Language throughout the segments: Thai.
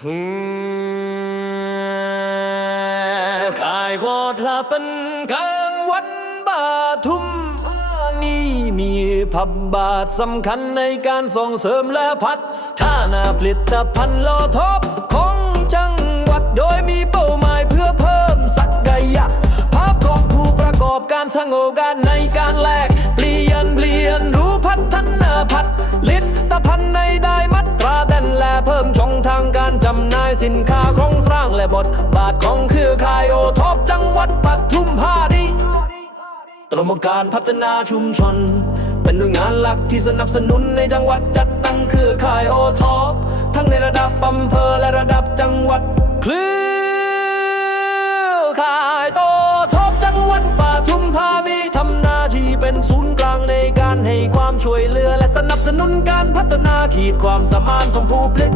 ขายโวดละเป็นการวัดบาทุมนี่มีพับบาทสำคัญในการส่งเสริมและพัฒนาผลิตภัณฑ์โลท็อปของจังหวัดโดยมีเป้าหมายเพื่อเพิ่มศักยภาพของผู้ประกอบการสร้างโอกาสในการแลกเปลี่ยนเปลี่ยนรู้พัฒนาพัดลิตภัณฑ์ใน พิ่มช่องทางการจำหน่ายสินค้าโครงสร้างและบทบาทของเครือข่ายโอท็อปจังหวัดปทุมธานีกรมการพัฒนาชุมชน เป็นหน่วยงานหลักที่สนับสนุนในจังหวัดจัดตั้งเครือข่ายโอท็อปทั้งในระดับอำเภอและระดับจังหวัดเครือข่ายโอท็อปจังหวัดปทุมธานีทำหน้าที่เป็นศูนย์กลางในการให้ความช่วยเหลือและสนับสนุนการพัฒนาขีดความสามารถของผู้ผลิต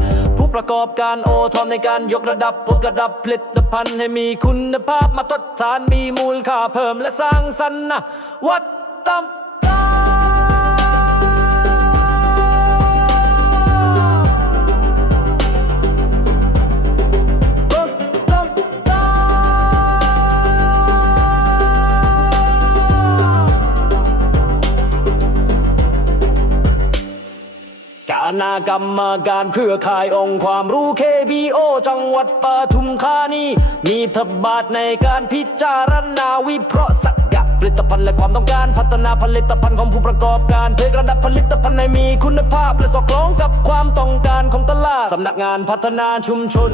ประกอบการโอทอมในการยกระดับผลกระดับผลิตภัณฑ์ให้มีคุณภาพมาทดทานมีมูลค่าเพิ่มและสร้างสรรค์นะวัดตำ ณะกรรมการเครือข่ายองค์ความรู้ KBO จังหวัดปทุมธานีมีทบาทในการพิจารณาวิเคราะห์สักยะผลิตภัณฑ์และความต้องการพัฒนาผลิตภัณฑ์ของผู้ประกอบการเพื่อระดับผลิตภัณฑ์ให้มีคุณภาพ และสอดคล้องกับความต้องการของตลาดสำนักงานพัฒนาชุมชน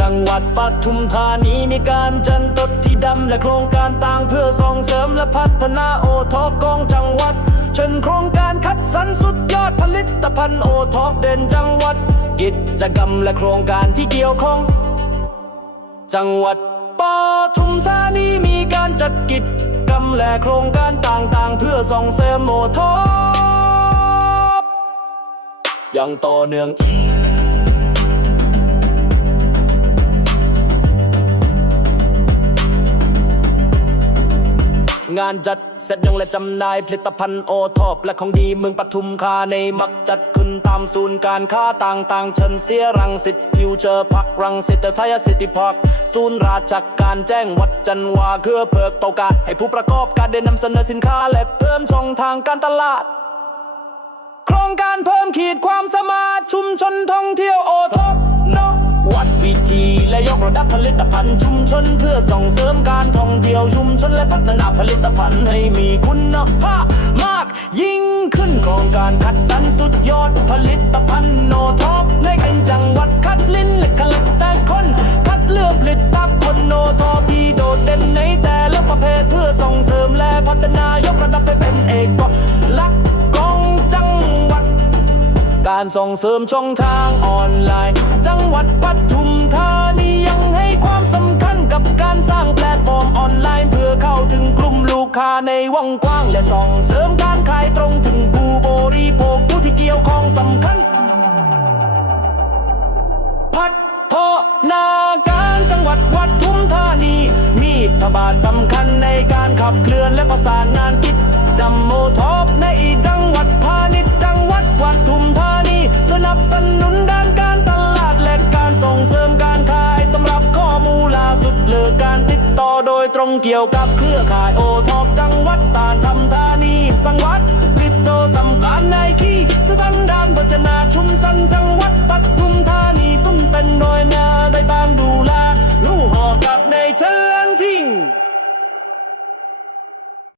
จังหวัดปทุมธานีมีการจันตดที่ดำและโครงการต่างเพื่อส่งเสริมและพัฒนาโอทอปของจังหวัด ลิตภัณฑ์โอท็อปเด่นจังหวัด กิจกรรมและโครงการที่เกี่ยวข้อง จังหวัดปทุมธานีมีการจัดกิจกรรมและโครงการต่างๆ เพื่อส่งเสริมโอท็อปอย่างต่อเนื่อง งานจัดเสร็จยังและจำหน่ายผลิตภัณฑ์โอทอปและของดีเมืองปทุมคาในมักจัดขึ้นตามศูนย์การค้าต่างๆ เช่นเสียรังสิตฟิวเจอร์พักรังสิตไทยสิติพักศูนย์ราชการแจ้งวัดจันวาเพื่อเปิดโอกาสให้ผู้ประกอบการได้นำเสนอสินค้าและเพิ่มช่องทางการตลาด โครงการเพิ่มขีดความสามารถชุมชนท่องเที่ยวโอท และยกระดับผลิตภัณฑ์ชุมชนเพื่อส่งเสริมการท่องเที่ยวชุมชนและพัฒนาผลิตภัณฑ์ให้มีคุณภาพมาก ยิ่งขึ้นโครงการคัดสรรสุดยอดผลิตภัณฑ์โนท็อปในเป็นจังหวัดคัดลิ้นและคัดแต่คนคัดเลือกผลิตภัณฑ์โนท็อปที่โดดเด่นในแต่ละประเภทเพื่อส่งเสริมและพัฒนายกระดับให้เป็น การส่งเสริมช่องทางออนไลน์ จังหวัดปทุมธานียังให้ความสำคัญกับการสร้างแพลตฟอร์มออนไลน์ เพื่อเข้าถึงกลุ่มลูกค้าในวงกว้าง และส่งเสริมการขายตรงถึงผู้บริโภคผู้ที่เกี่ยวข้องสำคัญ พัฒนาการจังหวัดวัดทุมธานีมีทบาทสำคัญในการขับเคลื่อนและประสานงานกิจจำโมทอปในจังหวัดพาณิชย์จังหวัดวัดทุมธานี สนุนด้านการตลาดและการส่งเสริมการขายสำหรับข้อมูลล่าสุดเลือการติดต่อโดยตรงเกี่ยวกับเครือข่ายโอทอ